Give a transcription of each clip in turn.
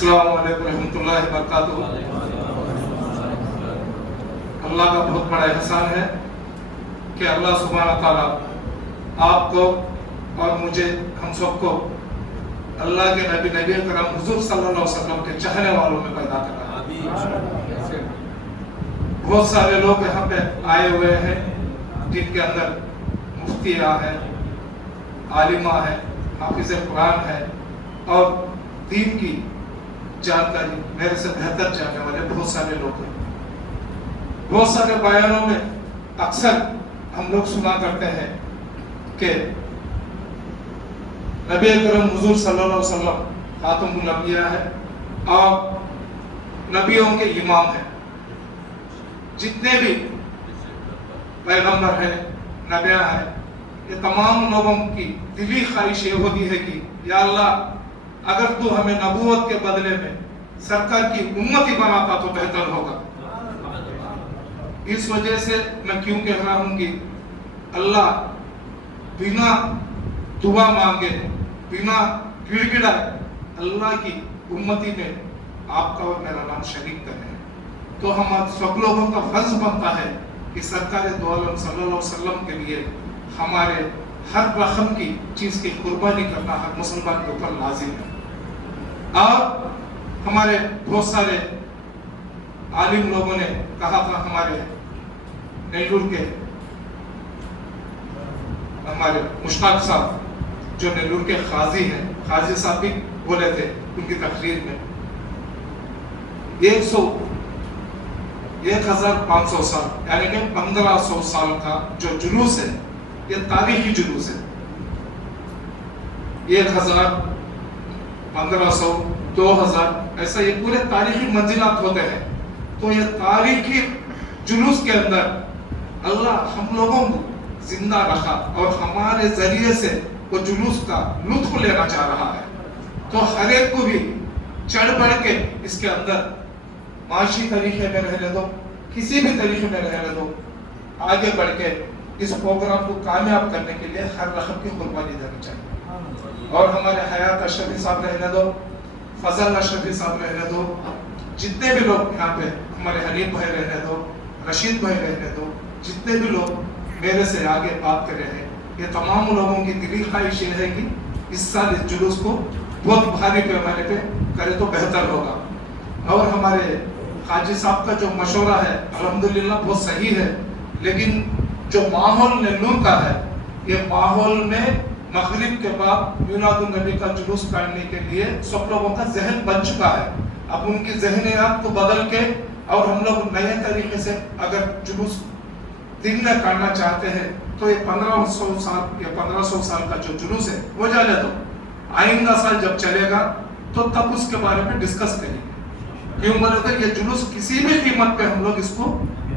अस्सलाम वालेकुम रहमतुल्लाहि व बरकातुहू। अल्लाह का बहुत बड़ा एहसान है कि अल्लाह सुब्हानहू व तआला आपको और मुझे, हम सबको अल्लाह के नबी करम हुजूर सल्लल्लाहु अलैहि वसल्लम के चाहने वालों में पैदा करा। बहुत सारे लोग यहाँ पे आए हुए हैं जिनके अंदर मुफ्तिया है, आलिमा है, हाफिज कुरान है और दीन की जानकारी मेरे से बेहतर जानने वाले बहुत सारे लोग हैं। बहुत सारे बयानों में अक्सर हम लोग सुना करते हैं कि नबी करम हुजूर सल्लल्लाहु अलैहि वसल्लम खातमुल अंबिया है और नबियों के इमाम है। जितने भी पैगंबर है, नबियां है, ये तमाम लोगों की दिली ख्वाहिश ये होती है कि या अल्लाह, अगर तू हमें नबूवत के बदले में सरकार की उम्मती बनाता तो बेहतर होगा। इस वजह से मैं क्यों कह रहा हूं कि अल्लाह बिना दुआ मांगे, बिना गिड़गिड़ाए अल्लाह की उम्मती में आपका और मेरा नाम शरीक करे, तो हम सब लोगों का फर्ज बनता है कि सरकार दो आलम सल्लल्लाहु अलैहि वसल्लम के लिए हमारे हर रकम की चीज की कुर्बानी करना हर मुसलमान के ऊपर लाजिम है। और हमारे बहुत सारे आलिम लोगों ने कहा था, हमारे नेल्लूर के हमारे मुश्ताक साहब जो नेल्लूर के काजी हैं, काजी साहब भी बोले थे उनकी तकरीर में 1500 साल यानी कि 1500 साल का जो जुलूस है, ये तारीखी जुलूस है। 1000, 1500, 2000 ऐसा ये पूरे तारीखी मंजिलात होते हैं। तो ये तारीखी जुलूस के अंदर अल्लाह हम लोगों को जिंदा रखा और हमारे जरिए से वो जुलूस का लुत्फ लेना चाह रहा है। तो हर एक को भी चढ़ बढ़ के इसके अंदर माशी तरीके में रहने दो, किसी भी तरीके में रहने दो, आगे बढ़ के इस प्रोग्राम को कामयाब करने के लिए हर रकम की कुर्बानी देनी चाहिए। और हमारे हयात अशरफी साहब रहने दो, फजल अशरफी साहब रहने दो, जितने भी लोग यहाँ पे, हमारे हनीफ भाई रहने दो, रशीद भाई रहने दो, जितने भी लोग मेरे से आगे बात कर रहे हैं, ये तमाम लोगों की दिली ख्वाहिश है कि इस साल इस जुलूस को बहुत भारी पैमाने पे करे तो बेहतर होगा। और हमारे काजी साहब का जो मशवरा है अल्हम्दुलिल्लाह बहुत सही है, लेकिन जो माहौल नेल्लूर का है, ये माहौल में मगरिब के बाद मिलादुन नबी का जुलूस काटने के लिए सब लोगों का जहन बन चुका है। अब उनकी ज़हनियत को बदल के और हम लोग नए तरीके से अगर जुलूस दिन में काटना चाहते हैं तो ये 1500 साल या 1500 साल का जो जुलूस है वो जाने दो। आइंदा साल जब चलेगा तो तब उसके बारे में डिस्कस करेंगे। क्यों बोले तो ये जुलूस किसी भी कीमत पे हम लोग इसको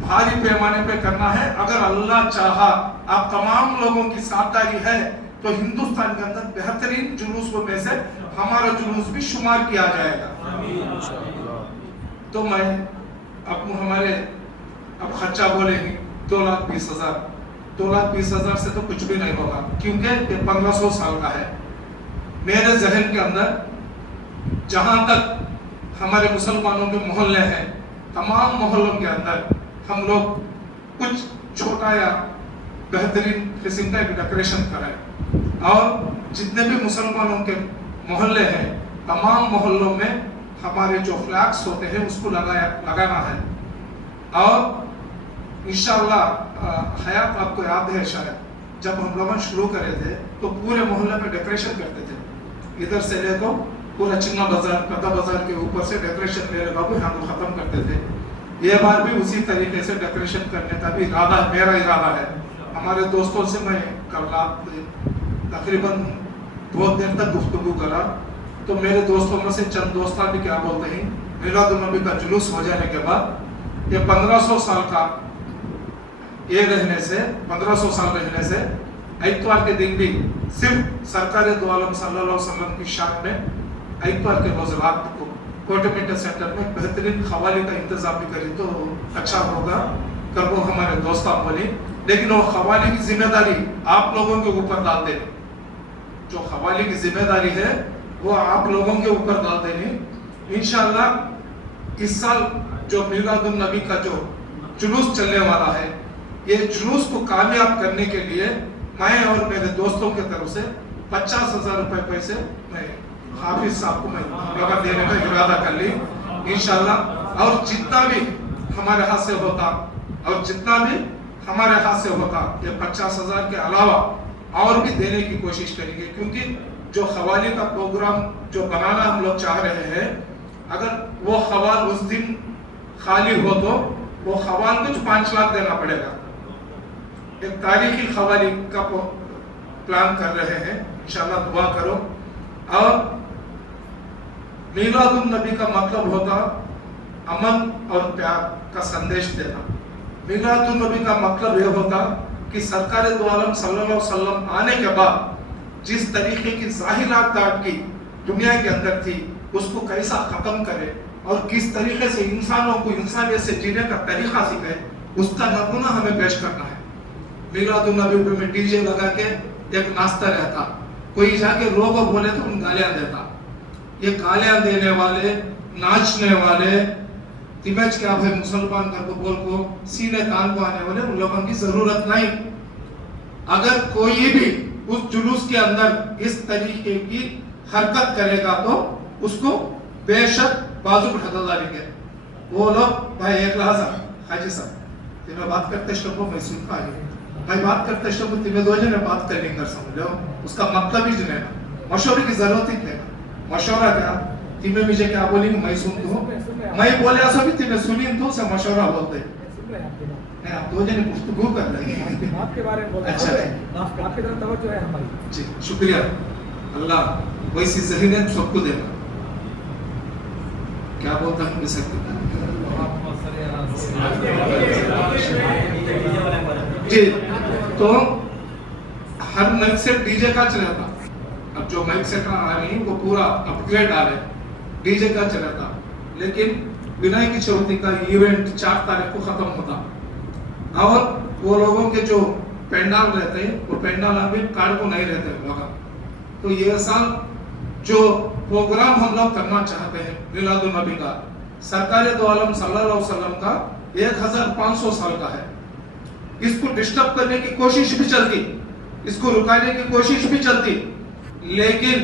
भारी पैमाने पे करना है। अगर अल्लाह चाहा, आप तमाम लोगों की साझेदारी है तो हिंदुस्तान के अंदर बेहतरीन जुलूसों में से हमारा जुलूस भी शुमार किया जाएगा। तो मैं अब हमारे अब खर्चा बोलेंगे 2,20,000, 2,20,000 से तो कुछ भी नहीं होगा, क्योंकि ये 1500 साल का है। मेरे जहन के अंदर जहां तक हमारे मुसलमानों के मोहल्ले हैं, तमाम मोहल्लों के अंदर हम लोग कुछ छोटा या बेहतरीन किस्म का डेकोरेशन करें और जितने भी मुसलमानों के मोहल्ले हैं, तमाम मोहल्लों में हमारे जो फ्लैग्स होते हैं उसको लगाना है। और इंशाअल्लाह हयात आपको याद है शायद जब हम लोग शुरू करे थे तो पूरे मोहल्ले में डेकोरेशन करते थे, इधर से लेकर पूरा चिन्ना बाजार, कदा बाजार के ऊपर से डेकोरेशन मेरे बाबू हम लोग खत्म करते थे। ये बार भी उसी तरीके से डेकोरेशन करने का भी इरादा, मेरा इरादा है। हमारे दोस्तों से मैं कल रात तकरीबन बहुत देर तक गुफ्तगू करा, तो मेरे दोस्तों में से चंद दोस्तान भी क्या बोलते हैं, मिलादुन नबी का जुलूस हो जाने के बाद ये 1500 साल का ये रहने से, 1500 साल रहने से इतवार के दिन भी सिर्फ सरकार दो आलम सल्लल्लाहु अलैहि वसल्लम की शान में इतवार के रोज रात को कोटमीटर सेंटर में बेहतरीन खवाली का इंतजाम भी करें तो अच्छा होगा। कर वो हमारे दोस्तान बोले, लेकिन वो खवाली की जिम्मेदारी आप लोगों के ऊपर डाल देनी। जो खवाली की जिम्मेदारी है वो आप लोगों के ऊपर डाल देनी। इंशाअल्लाह इस साल जो मिलादुन नबी का जो जुलूस चलने वाला है, ये जुलूस को कामयाब करने के लिए मैं और मेरे दोस्तों की तरफ से 50,000 रुपए पैसे मैं हाफिज साहब को मैं रकम देने का इरादा कर ली इंशाअल्लाह। और जितना भी हमारे हाथ से होता ये 50,000 के अलावा और भी देने की कोशिश करेंगे, क्योंकि जो खवाली का प्रोग्राम जो बनाना हम लोग चाह रहे हैं, अगर वो खवाल उस दिन खाली हो तो वो खवाल कुछ 5 लाख देना पड़ेगा। एक तारीखी खवाली का प्लान कर रहे हैं, इंशाअल्लाह दुआ करो। और मिलादुन नबी का मतलब होता अमन और प्यार का संदेश देना। मिलादुन नबी का मतलब यह होता कि सरकार दो आलम सल्लल्लाहु अलैहि वसल्लम आने के बाद जिस तरीके की जाहिरात की दुनिया के अंदर थी, उसको कैसा खत्म करे और किस तरीके से इंसानों को इंसानियत से जीने का तरीका सिखाए, उसका नमूना हमें पेश करना है। मिलादुन नबी में डीजे लगा के एक नाश्ता रहता, कोई जाके रोको बोले तो उन गालियां देता। ये गालियां देने वाले, नाचने वाले, तिमेज क्या भाई मुसलमान कर को बोल को सीने तान को आने वाले, उन लोगों की जरूरत नहीं। अगर कोई भी उस जुलूस के अंदर इस तरीके की हरकत करेगा तो उसको बेशक बाजू पर हटा डालेंगे। वो लोग भाई एक लहजा हाजी साहब तुम्हें बात करते शब्दों में सुनता है भाई, बात करते शब्द तुम्हें दो जने बात करने कर समझो, उसका मतलब ही नहीं, मशवरे की जरूरत ही नहीं। मशवरा क्या तुम्हें मुझे क्या बोली मैं सुनता हूँ, मैं बोले ऐसा भी तुम्हें सुनी तो से मशवरा बोलते नहीं। आप दो जने गुफ्तगू कर रहे हैं आपके बारे में। अच्छा आपकी तरफ तवज्जो है हमारी जी, शुक्रिया। अल्लाह वैसी ज़हीनत सबको देगा। क्या बोलता है मैं सकते जी। तो हर माइक सेट डीजे का चला था। अब जो माइक सेट आ रही है वो पूरा अपग्रेड आ रहे, डीजे का चला था। लेकिन विनायक चौथी का इवेंट 4 तारीख को खत्म होता और वो लोगों के जो पेंडाल रहते हैं वो पेंडाल अभी कार्ड को नहीं रहते लोग। तो ये साल जो प्रोग्राम हम लोग करना चाहते हैं मिलादुन नबी का, सरकार दो आलम सल्लल्लाहु अलैहि वसल्लम का 1500 साल का है। इसको डिस्टर्ब करने की कोशिश भी चलती, इसको रुकाने की कोशिश भी चलती, लेकिन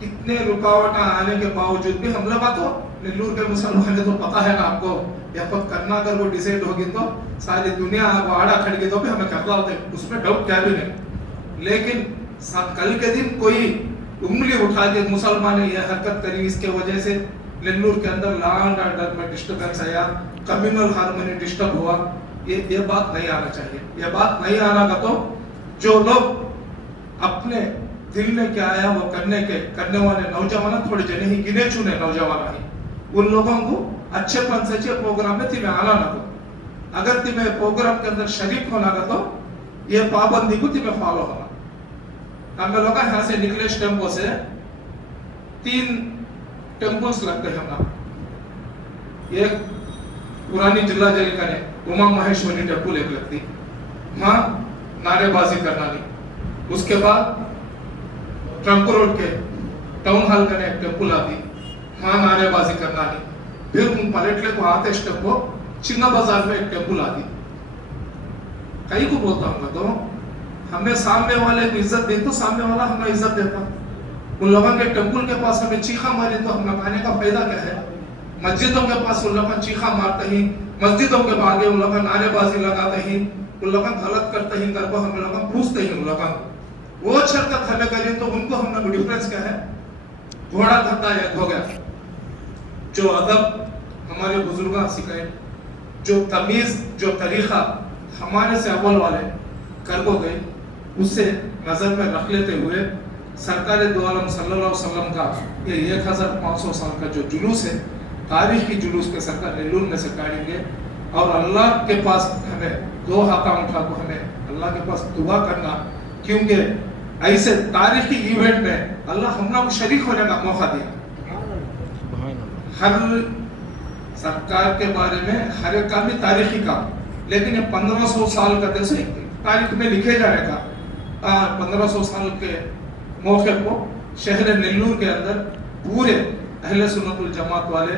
कितने रुकावट आने के बावजूद भी हम लोग तो नेल्लूर के मुसलमान तो पता है ना आपको, या खुद करना अगर वो डिसाइड होगी तो सारी दुनिया आड़ा खड़ेगी तो भी हमें करना होता है, उसमें डाउट क्या भी नहीं। लेकिन कल के दिन कोई उंगली उठा के मुसलमान ने यह हरकत करी, इसके वजह से नेल्लूर के अंदर लॉ एंड ऑर्डर में डिस्टर्बेंस आया, कम्युनल हार्मनी डिस्टर्ब हुआ। ये बात नहीं आना चाहिए। ये बात नहीं आना का तो जो लोग अपने दिल में क्या आया वो करने वाले नौजवान, थोड़े जने ही गिने चुने नौजवान है, उन लोगों को अच्छे पन से प्रोग्राम में तुम्हें आना ना तो, अगर तुम्हें प्रोग्राम के अंदर शरीक होना का तो ये पाबंदी को तुम्हें फॉलो होना। हम लोग यहाँ से निकले टेम्पो से 3 टेम्पोस लगते हैं हमारा। एक पुरानी जिला जेल का ने उमा महेश्वरी टेम्पो एक लगती, वहाँ नारेबाजी करना नहीं। उसके बाद ट्रंप रोड के टाउन हॉल का एक टेम्पो लाती, वहाँ नारेबाजी करना नहीं। फिर उन पलटले को आते टेम्पो चिन्ना बाजार में एक टेम्पो लाती। कई को बोलता हूँ तो हमें सामने वाले को इज्जत दे तो सामने वाला हमें इज्जत देता। उन लोगों के टेम्पल के पास हमें चीखा मारे तो हम लोग आने का फायदा क्या है? मस्जिदों के पास उन लोग चीखा मारते ही, मस्जिदों के आगे उन लोग नारेबाजी लगाते ही, उन लोग गलत करते ही, कर हम लोग पूछते ही, उन लोग वो शरकत हमें करें तो उनको हम लोग डिफरेंस क्या है? घोड़ा धंधा एक हो गया। जो अदब हमारे बुजुर्ग सिखाए, जो तमीज, जो तरीका हमारे से अव्वल वाले कर को गए, उससे नजर में रख लेते हुए सरकार दो आलम सल्लल्लाहु अलैहि वसल्लम का ये 1500 साल का जो जुलूस है, तारीखी जुलूस के सरकार नेल्लूर में से काटेंगे। और अल्लाह के पास हमें 2 हाथ उठा को हमें अल्लाह के पास दुआ करना, क्योंकि ऐसे तारीखी इवेंट में अल्लाह हम लोग शरीक होने का मौका दिया। हर सरकार के बारे में हर एक काम भी तारीखी काम, लेकिन ये 1500 साल का जैसे तारीख में लिखे जाने का 1500 साल के मौके को शहर नेल्लूर के अंदर पूरे अहले सुन्नतुल जमात वाले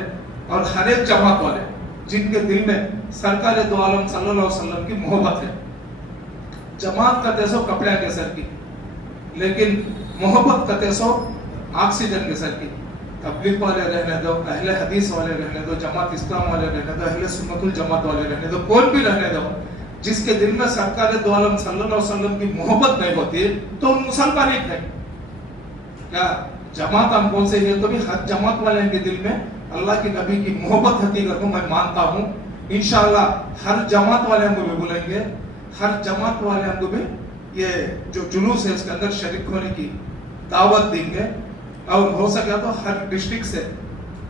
और हर एक जमात वाले जिनके दिल में सरकार दो आलम सल्लल्लाहु अलैहि वसल्लम की मोहब्बत है। जमात का तेसो कपड़े के सर की, लेकिन मोहब्बत का तेसो ऑक्सीजन के सर की। तबलीग वाले रहने दो, अहले हदीस वाले रहने दो, जमात इस्लाम वाले रहने दो, अहले सुन्नतुल जमात वाले रहने दो, कोई भी रहने दो, जिसके दिल में सरकार दो आलम सल्लल्लाहु अलैहि वसल्लम की मोहब्बत नहीं होती तो मुसलमान ही नहीं। क्या जमात हम कौन से हैं? तो भी हर जमात वाले के दिल में अल्लाह की नबी की मोहब्बत हकीकत को मैं मानता हूँ। इंशाअल्लाह हर जमात वाले हमको भी बुलाएंगे, हर जमात वाले हमको भी ये जो जुलूस है इसके अंदर शरीक होने की दावत देंगे। और हो सके तो हर डिस्ट्रिक्ट से,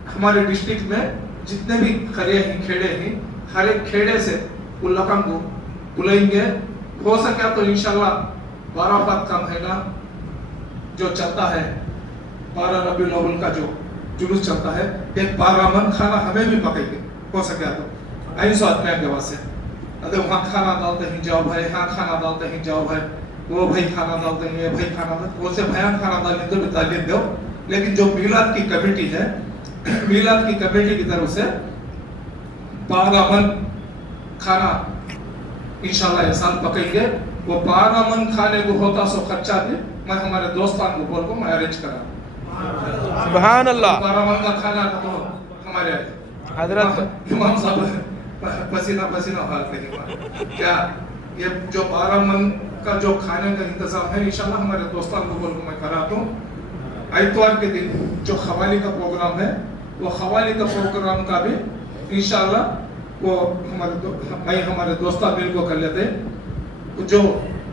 हमारे डिस्ट्रिक्ट में जितने भी खड़े हैं खेड़े हैं, हर एक खेड़े से उन लोगों को बुलाएंगे। हो सके तो इंशाअल्लाह 12 का महीना जो चलता है, 12 रबीउल अव्वल का जो जुलूस चलता है, एक 12 मन खाना हमें भी पकाएंगे। हो सके तो ऐसा आदमी के वास्ते, अरे वहाँ खाना डालते हैं जाओ भाई, यहाँ खाना डालते हैं जाओ भाई, वो भाई खाना डालते हैं, ये भाई खाना डालते, वो से भयान खाना डालने तो भी तालीम दो। लेकिन जो मीलाद की कमेटी है, मीलाद की कमेटी की तरफ से 12 मन खाना इंशाल्लाह इस साल पकेंगे। वो 12 मन खाने को होता सो खर्चा भी मैं हमारे दोस्तान को बोल को मैं अरेंज करा। सुभान अल्लाह। 12 मन का खाना तो हमारे हजरत इमाम साहब पसीना पसीना हाल नहीं हुआ। क्या ये जो 12 मन का जो खाने का इंतजाम है इंशाल्लाह हमारे दोस्तान को बोल को मैं करा दूं। आइतवार के दिन जो खवाली का प्रोग्राम है, वो खवाली का प्रोग्राम का भी इंशाल्लाह वो हमारे दोस्ता मिल को कर लेते हैं। जो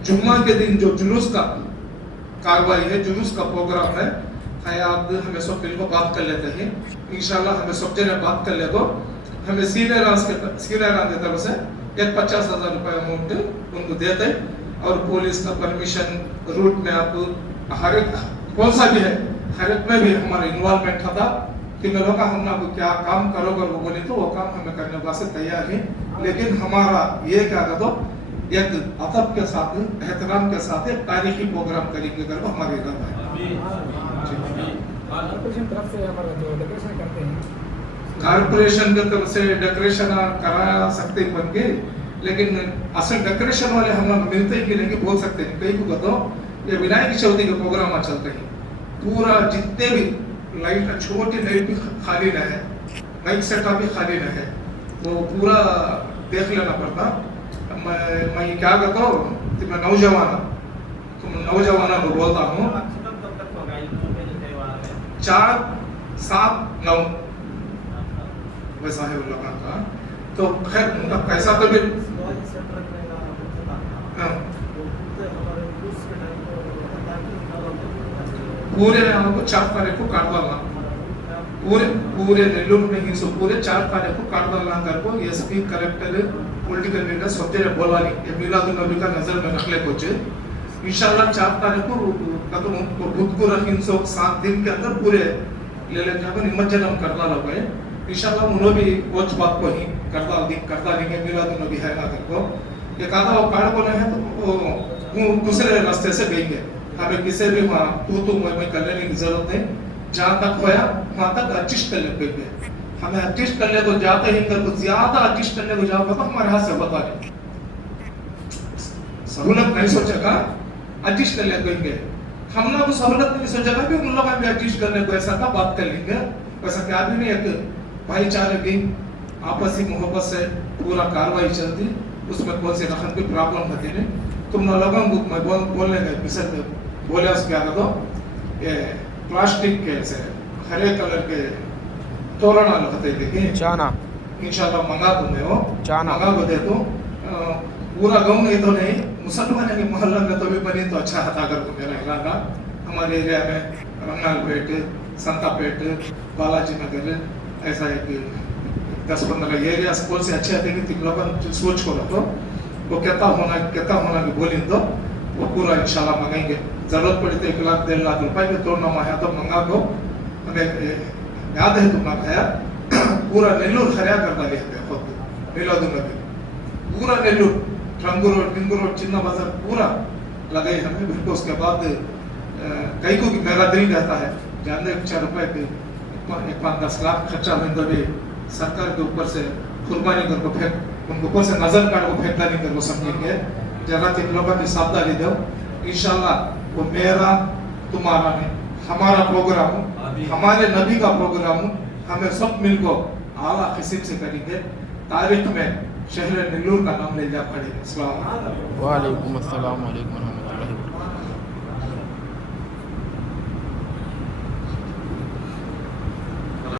जुम्मा के दिन जो जुलूस का कार्रवाई है, जुलूस का प्रोग्राम है, हयात हमें सब मिल को बात कर लेते हैं इंशाल्लाह। हमें सब जने बात कर ले तो हमें सीनियर की तरफ से एक 50,000 रुपये अमाउंट उनको देते हैं। और पुलिस का परमिशन रूट में आप हर एक कौन सा भी है, हर एक में भी हमारा इन्वॉल्वमेंट था कि मैं लोग हम आपको क्या काम करोगे वो बोले तो वो काम हमें करने वास्ते तैयार है। लेकिन हमारा ये क्या था तो एक अदब के साथ, एहतराम के साथ एक तारीखी प्रोग्राम करेंगे कर वो हमारे इरादा है। कॉर्पोरेशन तरफ से हमारा जो डेकोरेशन करते हैं, कारपोरेशन की तरफ से डेकोरेशन करा सकते हैं बन के, लेकिन असल डेकोरेशन वाले हम लोग मिलते ही नहीं कि बोल सकते हैं। कई को तो ये विनायक चौथी के प्रोग्राम चलते हैं, पूरा जितने भी लाइट छोटी लाइट भी खाली न है, माइक सेटअप भी खाली न है, वो पूरा देख लेना पड़ता। मैं क्या कहता हूँ कि मैं नौजवाना को बोलता हूँ 4, 7, 9 वैसा है उन लोगों का। तो खैर उनका पैसा तो भी पूरे हमको 4 तारीख को काट डालना, पूरे नेल्लूर में ही सो पूरे 4 तारीख को काट डालना कर को एसपी कलेक्टर पॉलिटिकल लीडर सब जगह बोलवानी ये मिलाद नबी का नजर में रख ले कुछ इंशाल्लाह 4 तारीख को कदम उनको बुध को रखिन सो 7 दिन के अंदर पूरे ले ले जाकर निमज्जन कर डाला गए इंशाल्लाह। उन्होंने भी कुछ बात को ही करता नहीं मिलाद नबी है ना कर को ये कहा वो काट को नहीं है तो वो दूसरे रास्ते से गएंगे। हमें किसी भी वहाँ तू मैं करने की जरूरत नहीं, जहाँ तक होया वहाँ तक एडजस्ट कर लेंगे। हमें एडजस्ट करने को जाते ही कर कुछ ज्यादा एडजस्ट करने को जाओगे तो हमारे हाथ से बता नहीं, सहूलत नहीं सोचेगा एडजस्ट कर लेंगे। हम लोग सहूलत नहीं सोचेगा कि उन लोग भी एडजस्ट करने को ऐसा का बात कर लेंगे। वैसा क्या भी नहीं, एक भाईचारे की आपसी मोहब्बत से पूरा कार्रवाई चलती, उसमें कौन सी रकम की प्रॉब्लम होती नहीं। तुम लोगों को मैं बोलने का विषय बोले उसके आगे तो ये प्लास्टिक के से हरे कलर के तोरण होते देखे चाना इंशाल्लाह मंगा दूंगे वो चाना मंगा को दे तो पूरा गाँव में तो नहीं, मुसलमान के मोहल्ला में तो भी बनी तो अच्छा था। अगर को मेरा इलाका हमारे एरिया में रंगालपेट, संतापेट, बालाजी नगर ऐसा एक 10-15 एरिया स्कूल से अच्छे आते हैं। लोग सोच को रखो वो कहता होना भी बोली तो वो पूरा इंशाल्लाह मंगाएंगे। जरूरत पड़ी तो 1 लाख 1.5 लाख रुपए के तोड़ना माया तो मंगा दो। हमें याद है तुमने खाया पूरा नेल्लूर खरिया कर डाली है खुद मिलाद नबी, पूरा नेल्लूर ट्रंगू रोड चिन्ना बाजार पूरा लगाई हमें। फिर उसके बाद कई को मेरा दिल कहता है जानने 4 रुपए के एक 5-10 लाख खर्चा होने भी सरकार के ऊपर से कुर्बानी कर को फेंक उनको ऊपर से नजर काट को फेंकता नहीं कर को समझेंगे जरा इन लोगों की सावधानी दो इंशाल्लाह वो मेरा तुम्हारा नहीं हमारा प्रोग्राम हमारे नबी का प्रोग्राम हमें सब मिलकर आला किस्म से करेंगे तारीख में शहर नेल्लूर का नाम ले जा पड़ेगा। अस्सलाम वालेकुम। वालेकुम अस्सलाम वालेकुम रहमतुल्लाह।